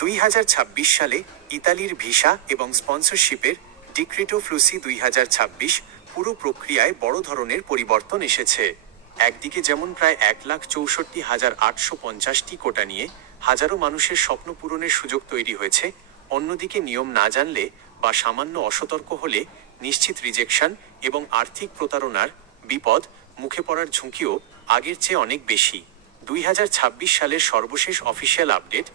2026 সালে ইতালির ভিসা এবং স্পন্সরশিপের ডিক্রিটো ফ্লুসি 2026 পুরো প্রক্রিয়ায় বড় ধরনের পরিবর্তন এসেছে। একদিকে যেমন প্রায় 1,64,850টি কোটা নিয়ে হাজারো মানুষের স্বপ্ন পূরণের সুযোগ তৈরি হয়েছে, অন্যদিকে নিয়ম না জানলে বা সামান্য অসতর্ক হলে নিশ্চিত রিজেকশন এবং আর্থিক প্রতারণার বিপদ মুখে পড়ার ঝুঁকিও আগের চেয়ে অনেক বেশি। 2026 সালের সর্বশেষ অফিসিয়াল আপডেট,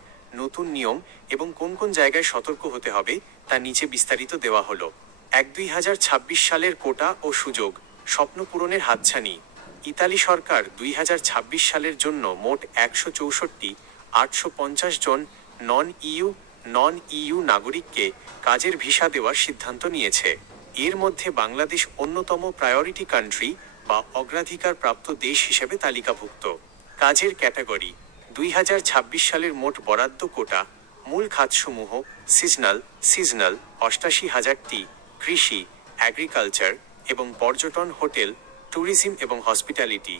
নতুন নিয়ম এবং কোন কোন জায়গায় সতর্ক হতে হবে তা নিচে বিস্তারিত দেওয়া হলো। 2026 সালের কোটা ও সুযোগ, স্বপ্ন পূরণের হাতছানি। ইতালি সরকার 2026 সালের জন্য মোট 164,850 জন নন ইইউ নাগরিককে কাজের ভিসা দেওয়ার সিদ্ধান্ত নিয়েছে। এর মধ্যে বাংলাদেশ অন্যতম প্রায়োরিটি কান্ট্রি বা অগ্রাধিকার প্রাপ্ত দেশ হিসেবে তালিকাভুক্ত। কাজের ক্যাটাগরি: 2026 সালের মোট বরাদ্দ কোটা, মূল খাতসমূহ: সিজনাল 88,000টি, কৃষি, এগ্রিকালচার এবং পর্যটন, হোটেল, ট্যুরিজম এবং hospitality.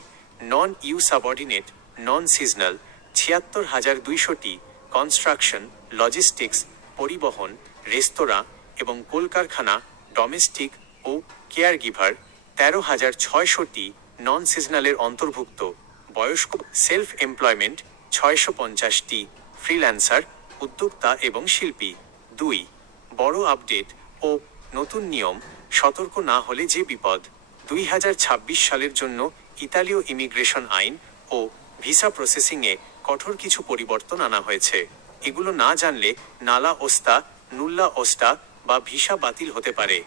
Non EU subordinate non seasonal 76,200টি, কনস্ট্রাকশন, লজিস্টিক্স, পরিবহন, রেস্তোরাঁ এবং কলকারখানা, ডোমেস্টিক ও কেয়ার গিভার 13,600টি নন সিজনালের অন্তর্ভুক্ত। বয়স্ক, সেলফ এমপ্লয়মেন্ট 650টি, ফ্রিল্যান্সার, উদ্যোক্তা এবং শিল্পী। 2. বড় আপডেট ও নতুন নিয়ম, সতর্ক না হলে যে বিপদ। 2026 সালের জন্য ইতালীয় ইমিগ্রেশন আইন ও ভিসা প্রসেসিংয়ে কঠোর কিছু পরিবর্তন আনা হয়েছে। এগুলো না জানলে নালা ওস্তা, নুল্লা ওস্তা বা ভিসা বাতিল হতে পারে।